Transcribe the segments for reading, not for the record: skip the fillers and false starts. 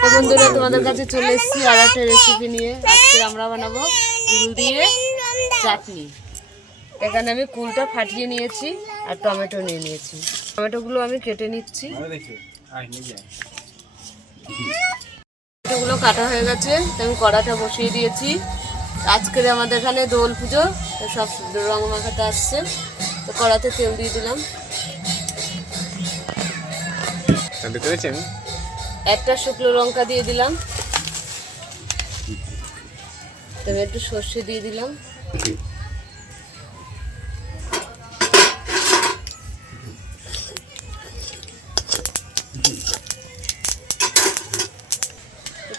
তো বন্ধুরা তোমাদের কাছে চলে এসেছি আর একটা রেসিপি নিয়ে। আজকে আমরা বানাবো কুল দিয়ে চাটনি। এখানে আমি কুলটা ফাটিয়ে নিয়েছি আর টমেটো নিয়ে নিয়েছি। টমেটোগুলো আমি কেটে নিচ্ছি। টমেটোগুলো কাটা হয়ে গেছে, তো আমি কড়াটা বসিয়ে দিয়েছি। আজকের আমাদের এখানে দোল পুজো, তো সব রং মাখাতে আসছে, তো কড়াতে তেল দিয়ে দিলাম। একটা শুকনো লঙ্কা দিয়ে দিলাম, তবে একটু সর্ষে দিয়ে দিলাম,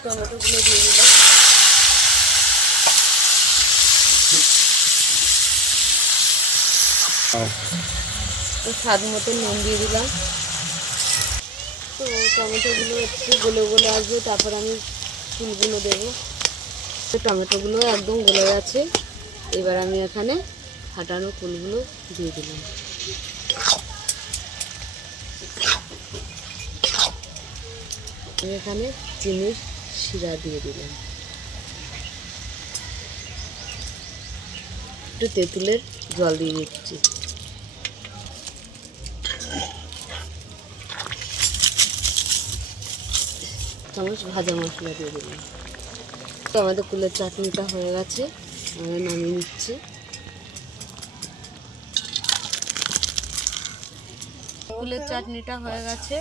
টমেটোগুলো দিয়ে দিলাম, তো স্বাদ মতো নুন দিয়ে দিলাম। তো টমেটোগুলো একটু গলে গলে আসবে, তারপর আমি ফুলগুলো দেবো। তো টমেটোগুলো একদম গলে গেছে, এবার আমি এখানে ফাটানো ফুলগুলো দিয়ে দিলাম। আমি এখানে চিনির শিরা দিয়ে দিলাম, একটু তেঁতুলের জল দিয়ে দিচ্ছি, চামচ ভাজা মশলা দিয়ে দিলাম। তো আমাদের কুলের চাটনিটা হয়ে গেছে, আমি নামিয়ে নিচ্ছি। কুলের চাটনিটা হয়ে গেছে,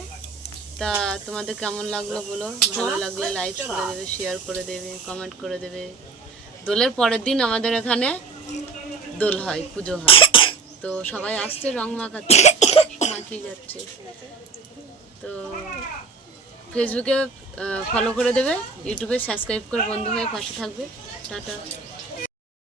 তা তোমাদের কেমন লাগলো বলো। ভালো লাগলে লাইক করে দেবে, শেয়ার করে দেবে, কমেন্ট করে দেবে। দোলের পরের দিন আমাদের এখানে দোল হয়, পুজো হয়, তো সবাই আসছে রং মাখাতে, মাখিয়ে যাচ্ছে। তো ফেসবুকে ফলো করে দেবে, ইউটিউবে সাবস্ক্রাইব করে বন্ধু হয়ে পাশে থাকবে। টাটা।